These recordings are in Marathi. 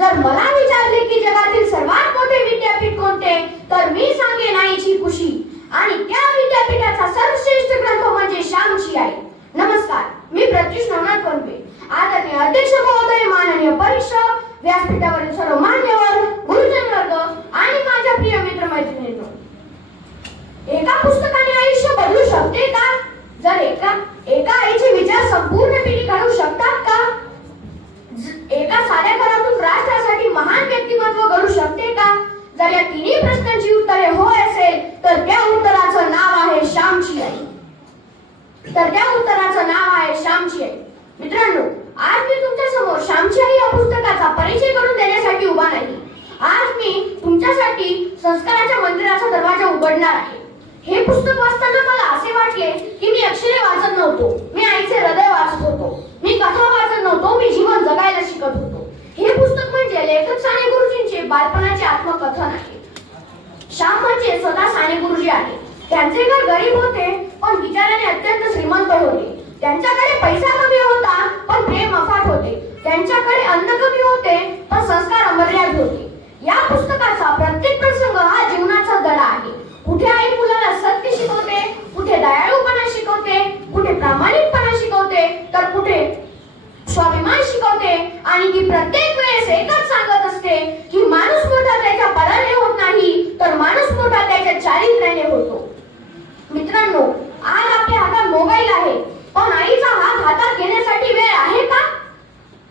जर मला विचारले की जगातील सर्वात मोठे विद्यापीठ कोणते, तर मी सांगेन आईची कुशी. आणि त्या विद्यापीठाचा सर्वश्रेष्ठ ग्रंथ म्हणजे श्यामची आई. नमस्कार, मी प्रत्युष नवनाथ कोंडवे. आदरणीय अध्यक्ष महोदय, माननीय परीक्षक, व्यासपीठावरील सर्व मान्यवर, गुरुजन वर्ग आणि माझ्या प्रिय मित्रमैत्रिणींनो, एका पुस्तकाने आयुष्य बदलू शकते का? जर एका आईचे विचार संपूर्ण पिढी घडवू शकतात का? एका साध्या घरातून राष्ट्रासाठी महान व्यक्तिमत्व घडू शकते का? जर या तिन्ही प्रश्नांची उत्तरे होय असेल, तर त्या उत्तराचं नाव आहे श्यामची आई. मित्रांनो, आज मी तुमच्या समोर श्यामची आई या पुस्तकाचा परिचय करून देण्यासाठी उभा नाही. आज मी तुमच्यासाठी संस्काराच्या मंदिराचा दरवाजा उघडणार आहे. हे पुस्तक वाचताना मला असे वाटले की मी अक्षरे वाचत नव्हतो, मी आईचे हृदय वाचत होतो. मी कथा वाचत नव्हतो, मी जीवन जगायला शिकत होतो. हे पुस्तक म्हणजे लेखक साने गुरुजींचे बालपणाचे आत्मकथन आहे. श्याम म्हणजे स्वतः साने गुरुजी आहे. त्यांचे घर गरीब होते, पण विचाराने अत्यंत श्रीमंत होते. त्यांच्याकडे पैसा कमी होता, पण प्रेम अफाट होते. त्यांच्याकडे अन्न कमी होते, पण संस्कार अमर्याद होते. या पुस्तकाचा प्रत्येक प्रसंग हा जीवनाचा धडा आहे. कुठे आई मुलाला सत्य शिकवते, कुठे दयाळूपणा शिकवते, कुठे प्रामाणिकपणा शिकवते, तर कुठे स्वाभिमान शिकवते. आणि ती प्रत्येक वेळेस एकच सांगत असते की माणूस मोठा त्याच्या बळाने होत नाही, तर माणूस मोठा त्याच्या चारित्र्याने होतो. मित्रांनो, आज आपल्या हातात मोबाईल आहे, पण आईचा हात हातात घेण्यासाठी वेळ आहे का?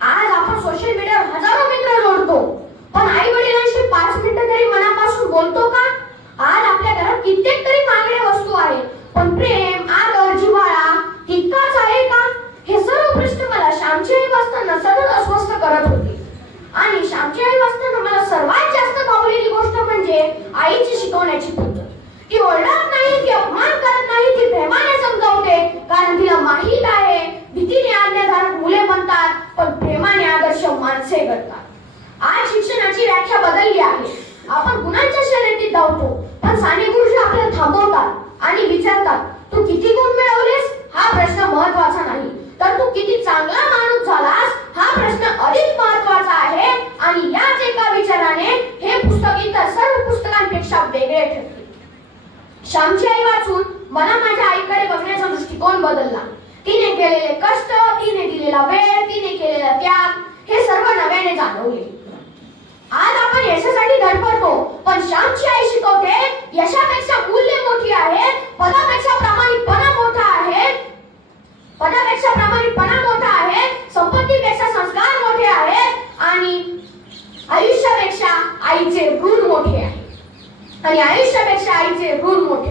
आज आपण सोशल मीडियावर हजारो मित्र जोडतो, पण आई वडिलांशी 5 मिनिटं तरी मनापासून बोलतो का? आज आपल्या घरात कित्येक तरी महागड्या वस्तू आहेत, पण प्रेम, आदर, जिव्हाळा तितकाच आहे का? हे सर्व प्रश्न मला श्यामची आई वाचताना सतत अस्वस्थ करत होते. आणि श्यामची आई वाचताना मला सर्वात जास्त भावलेली गोष्ट म्हणजे आईची शिकवण्याची पद्धत. ती ओरडत नाही, ती अपमान करत नाही, ती प्रेमाने समजावते, कारण तिला माहीत आहे भीतीने आज्ञाधारक मुले बनतात, पण प्रेमाने आदर्श माणसे घडतात. आज शिक्षणाची व्याख्या बदलली आहे. आपण गुणांच्या शर्यतीत धावतो, पण साने गुरुजी आपल्याला थांबवतात आणि विचारतात, तू किती गुण मिळवलेस? हा प्रश्न महत्त्वाचा नाही, तर तू किती चांगला माणूस झालास हा प्रश्न अधिक महत्त्वाचा आहे. आणि याच एका विचाराने हे पुस्तक इतर सर्व पुस्तकांपेक्षा वेगळे ठरते. श्यामची आई वाचून मला माझ्या आईकडे बघण्याचा दृष्टिकोन बदलला. तिने केलेले कष्ट, तिने दिलेला वेळ, तिने केलेला त्याग हे सर्व नव्याने जाणवले. आज आपण यशासाठी धडपडतो, पण श्यामची आई शिकवते यशापेक्षा मूल्य मोठी आहे, पदापेक्षा प्रामाणिकपणा मोठा आहे, संपत्तीपेक्षा संस्कार मोठे आहेत आणि आयुष्यापेक्षा आईचे ऋण मोठे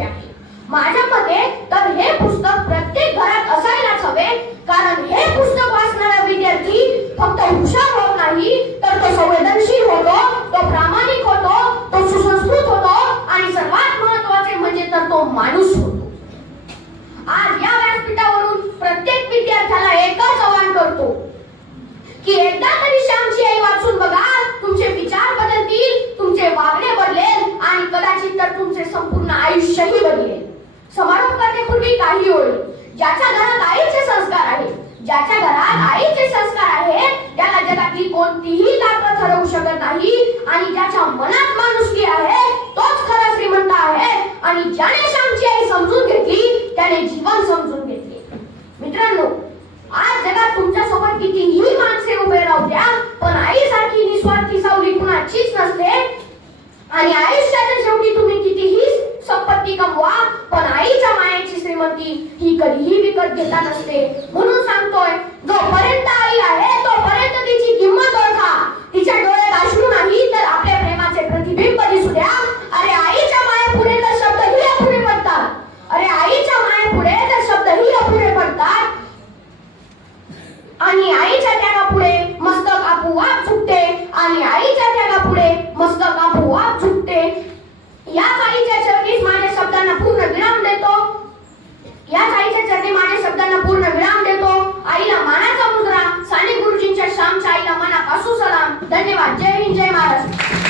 आहे. माझ्या मते तर हे पुस्तक प्रत्येक घरात असायलाच हवे, कारण हे पुस्तक वाचणारा विद्यार्थी फक्त हुशार होत नाही, तर तो संवेदनशील होतो, तो प्रामाणिक होतो, तो सुसंस्कृत होतो आणि सर्वात महत्त्वाचे म्हणजे तर तो माणूस होतो. आज या व्यासपीठावरून प्रत्येक विद्यार्थ्याला एकच आवाहन करतो की एकदा तरी श्यामची आई वाचून बघा. तुमचे विचार बदलतील, तुमचे वागणे बदलेल आणि कदाचित तर तुमचे संपूर्ण आयुष्यही बदलेल. समारोप करण्यापूर्वी काही ओळी. ज्याच्या घरात आईचे संस्कार आहे, त्याला जगातली कोणतीही ताकद हरवू शकत नाही. आणि ज्याच्या मनात माणुसकी आहे तोच खरा श्रीमंत आहे. आणि ज्याने श्यामची आई समजून घेतली त्याने जीवन समजून घेतले. मित्रांनो, आज जगात तुमच्या सोबत कितीही माणसे उभे राहू द्या, पण आईसारखी निस्वार्थी सावली कुणाचीच नसते. आणि आयुष्याच्या शेवटी तुम्ही कितीही संपत्ती कमवा, पण आईच्या मायेची श्रीमंती ही कधीही विकत घेता नसते. म्हणून सांगतोय, जोपर्यंत आई आहे तोपर्यंत तिची किंमत ओळखा. तिच्या डोळ्यात अश्रू नाही, तर आपल्या प्रेमाचे प्रतिबिंब दिसू द्या. अरे आईच्या मायेपुढे तर शब्दही अपुरे पडतात. आणि आईच्या त्यागापुढे मस्तक आपोआप झुकते. याच आईच्या चरणी माझ्या शब्दांना पूर्ण विराम देतो. आईला मानाचा मुजरा. साने गुरुजींच्या श्यामच्या आईला मनापासून सलाम. धन्यवाद. जय हिंद, जय महाराष्ट्र.